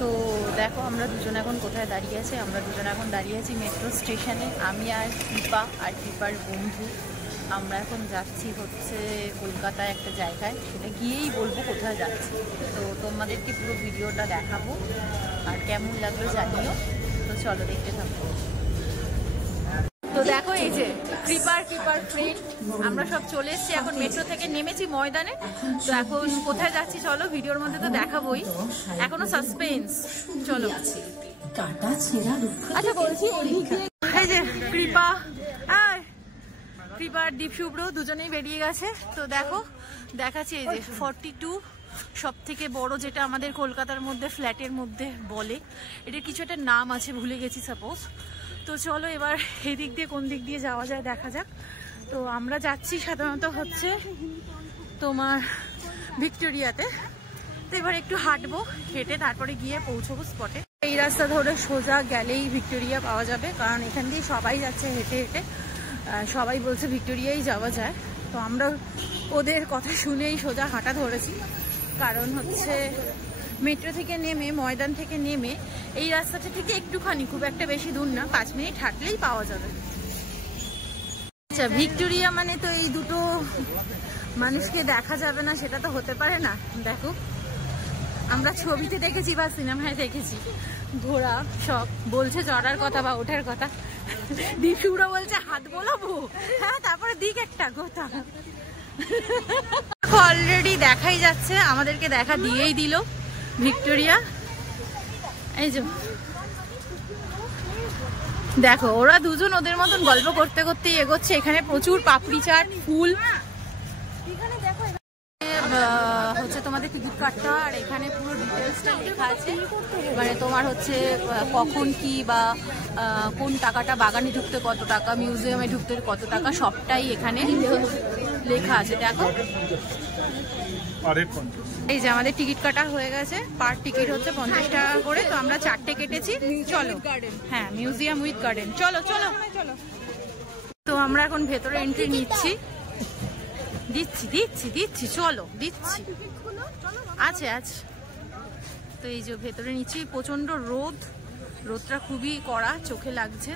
তো দেখো আমরা দুজন এখন কোথায় দাঁড়িয়ে আছি। আমরা দুজন এখন দাঁড়িয়ে আছি মেট্রো স্টেশনে। আমি আর কৃপা আর কৃপার বন্ধু আমরা এখন যাচ্ছি হচ্ছে কলকাতায় একটা জায়গায়, সেটা গিয়েই বলবো কোথায় যাচ্ছি। তো তোমাদেরকে পুরো ভিডিওটা দেখাবো আর কেমন লাগলো জানিও। তো চলো দেখতে থাকবো। তো দেখো এই যে কৃপার ফ্রেন্ড, আমরা সব চলে এসেছি এখন, মেট্রো থেকে নেমেছি ময়দানে। তো এখন কোথায় যাচ্ছি চলো, ভিডিওর মধ্যে তো দেখাবোই, এখনো সাসপেন্স। চলো। আচ্ছা বলছি এই যে কৃপার দীপ শুভ্র দুজনেই বেরিয়ে গেছে। তো দেখো দেখাচ্ছি এই যে 42 সব থেকে বড় যেটা আমাদের কলকাতার মধ্যে ফ্ল্যাটের মধ্যে বলে, এটার কিছু একটা নাম আছে ভুলে গেছি সাপোজ। তো চলো এবার এই দিক দিয়ে কোন দিক দিয়ে যাওয়া যায় দেখা যাক। তো আমরা যাচ্ছি সাধারণত হচ্ছে তোমার ভিক্টোরিয়াতে। তো এবার একটু হাঁটবো, হেঁটে তারপরে গিয়ে পৌঁছবো স্পটে। এই রাস্তা ধরে সোজা গেলেই ভিক্টোরিয়া পাওয়া যাবে, কারণ এখান দিয়ে সবাই যাচ্ছে হেঁটে হেঁটে, সবাই বলছে ভিক্টোরিয়াই যাওয়া যায়। তো আমরা ওদের কথা শুনেই সোজা হাঁটা ধরেছি, কারণ হচ্ছে মেট্রো থেকে নেমে ময়দান থেকে নেমে এই রাস্তাটা থেকে একটুখানি, খুব একটা বেশি দূর না, 5 মিনিট হাঁটলেই পাওয়া যাবে। আচ্ছা ভিক্টোরিয়া মানে তো এই দুটো মানুষকে দেখা যাবে না সেটা তো হতে পারে না। দেখো আমরা ছবিতে দেখেছি বা সিনেমায় দেখেছি ঘোড়া সব বলছে চড়ার কথা বা ওঠার কথা, দীপশুভ্র বলছে হাত বোলাবো, হ্যাঁ তারপরে দিক একটা কথা। অলরেডি দেখাই যাচ্ছে, আমাদেরকে দেখা দিয়েই দিল ভিক্টোরিয়া। এই যে দেখো ওরা দুজন ওদের মতন গল্প করতে করতেই এগোচ্ছে। এখানে প্রচুর পাপড়ি চাট, ফুল, হচ্ছে তোমাদের টিকিট কাটটা, আর এখানে পুরো ডিটেলসটা লেখা আছে, মানে তোমার হচ্ছে কখন কি বা কোন টাকাটা বাগানে ঢুকতে কত টাকা, মিউজিয়ামে ঢুকতে কত টাকা, সবটাই এখানে লেখা আছে। দেখো এই যে আমাদের টিকিট কাটা হয়ে গেছে, পার টিকিট হচ্ছে 50 টাকা করে। তো আমরা 4টে কেটেছি। চলো, হ্যাঁ মিউজিয়াম উইথ গার্ডেন, চলো চলো চলো। তো আমরা এখন ভেতরে এন্ট্রি নিচ্ছি, দিচ্ছি চলো দিচ্ছি, আছে আছে। তো এই যে ভেতরে নিচ্ছি, প্রচন্ড রোদটা খুবই কড়া, চোখে লাগছে।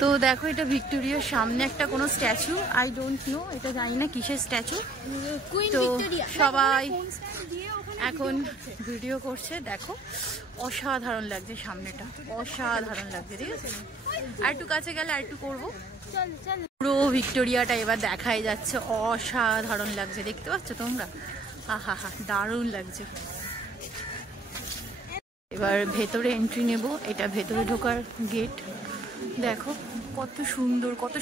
তো দেখো এটা ভিক্টোরিয়ার সামনে একটা কোনো স্ট্যাচু, আই ডোন্ট নো, এটা জানি না কিসের স্ট্যাচু। তো সবাই এখন ভিডিও করছে। দেখো অসাধারণ লাগছে সামনেটা, অসাধারণ লাগছে, ঠিক আছে। আর একটু কাছে গেলে আর একটু করবো। পুরো ভিক্টোরিয়াটা এবার দেখাই যাচ্ছে, অসাধারণ লাগছে, দেখতে পাচ্ছ তোমরা, হা দারুণ লাগছে। এবার ভেতরে এন্ট্রি নেব, এটা ভেতরে ঢোকার গেট। দেখো কত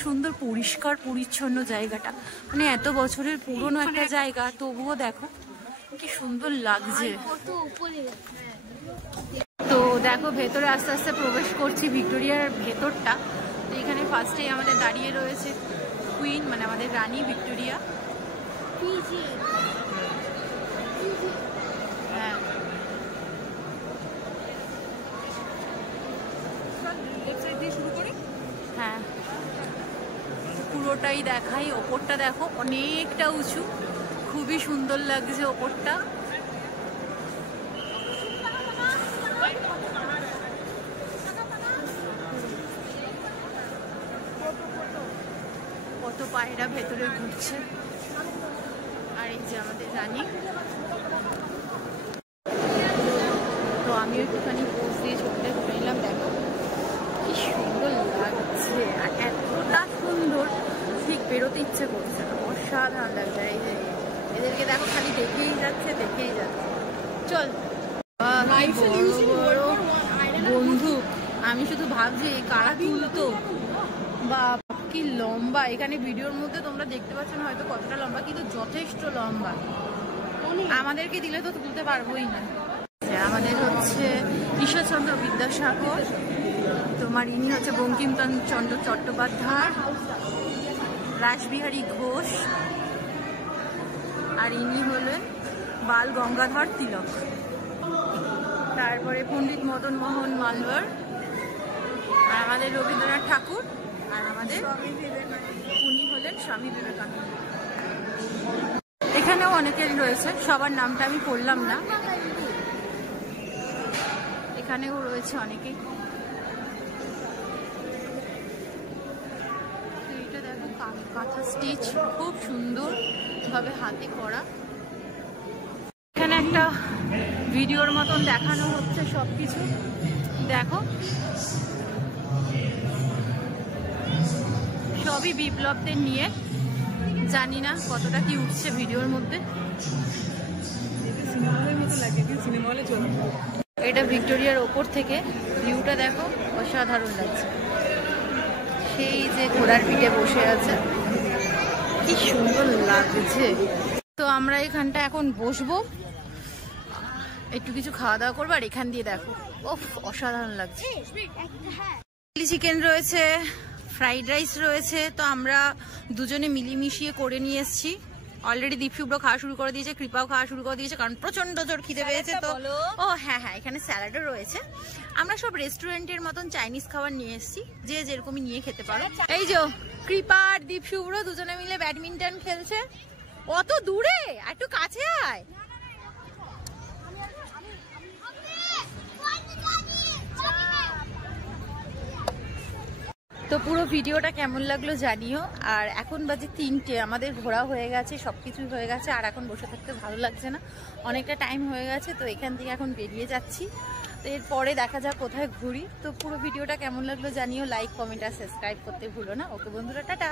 সুন্দর পরিষ্কার পরিচ্ছন্ন জায়গাটা, মানে এত বছরের পুরনো একটা জায়গা তবুও দেখো কি সুন্দর লাগছে। তো দেখো ভেতরে আস্তে আস্তে প্রবেশ করছি ভিক্টোরিয়ার ভেতরটা। তো এখানে ফার্স্টেই আমাদের দাঁড়িয়ে রয়েছে কুইন, মানে আমাদের রানী ভিক্টোরিয়া। হ্যাঁ হ্যাঁ পুরোটাই দেখাই। ওপরটা দেখো অনেকটা উঁচু, খুবই সুন্দর লাগছে ওপরটা। কত পায়রা ভেতরে ঘুরছে। আর এই যে আমাদের রানী। তো আমিও একটুখানি পোজ দিয়ে ছবিটা তুলে নিলাম। দেখো কি সুন্দর লাগছে, আর এতটা সুন্দর ঠিক বেরোতে ইচ্ছে করছে না, অসাধারণ লাগছে। এই যে এদেরকে দেখো খালি দেখেই যাচ্ছে। চল বড় বন্ধু, আমি শুধু ভাবছি কারা তুলতো, বা কি লম্বা। এখানে ভিডিওর মধ্যে তোমরা দেখতে পাচ্ছ না হয়তো কতটা লম্বা, কিন্তু যথেষ্ট লম্বা। আমাদেরকে দিলে তো তুলতে পারবোই না। আমাদের হচ্ছে ঈশ্বরচন্দ্র বিদ্যাসাগর, তোমার ইনি হচ্ছে বঙ্কিমচন্দ্র চট্টোপাধ্যায়, রাসবিহারী ঘোষ, আর ইনি হলেন বাল গঙ্গাধর তিলক। তারপরে পণ্ডিত মদন মোহন মালবার, আর আমাদের রবীন্দ্রনাথ ঠাকুর, আর আমাদের উনি হলেন স্বামী বিবেকানন্দ। এখানেও অনেকেরই রয়েছে, সবার নামটা আমি পড়লাম না। এখানেও রয়েছে অনেকেই। এইটা দেখো কাঁথা স্টিচ, খুব সুন্দর ভাবে হাতে করা। এখানে একটা ভিডিওর মতন দেখানো হচ্ছে সবকিছু, দেখো সবই বিপ্লবদের নিয়ে। জানি না কতটা কি উঠছে ভিডিওর মধ্যে। এটা ভিক্টোরিয়ার ওপর থেকে ভিউটা দেখো, অসাধারণ লাগছে। সেই যে ঘোড়ার পিঠে বসে আছে, কি সুন্দর লাগছে। তো আমরা এখানটা এখন বসবো, একটু কিছু খাওয়া দাওয়া করবো। আর এখান দিয়ে দেখো, ওফ অসাধারণ লাগছে। চিলি চিকেন রয়েছে, ফ্রাইড রাইস রয়েছে। তো আমরা দুজনে মিলিমিশিয়ে করে নিয়ে এসেছি। অলরেডি দীপশুভ্র খাওয়া শুরু করে দিয়েছে, কৃপাও খাওয়া শুরু করে দিয়েছে, কারণ প্রচন্ড জোর খিদে পেয়েছে। তো ও হ্যাঁ হ্যাঁ, এখানে স্যালাডও রয়েছে। আমরা সব রেস্টুরেন্টের মতন চাইনিজ খাবার নিয়ে এসেছি, যে যেরকমই নিয়ে খেতে পারো। এই যে কৃপা আর দীপশুভ্র দুজনে মিলে ব্যাডমিন্টন খেলছে। অত দূরে, একটু কাছে আয়। তো পুরো ভিডিওটা কেমন লাগলো জানিও। আর এখন বাজে 3টে, আমাদের ঘোরা হয়ে গেছে, সবকিছু হয়ে গেছে। আর এখন বসে থাকতে ভালো লাগছে না, অনেকটা টাইম হয়ে গেছে। তো এখান থেকে এখন বেরিয়ে যাচ্ছি। তো এরপরে দেখা যাক কোথায় ঘুরি। তো পুরো ভিডিওটা কেমন লাগলো জানিও, লাইক কমেন্ট আর সাবস্ক্রাইব করতে ভুলো না। ওকে বন্ধুরা, টাটা।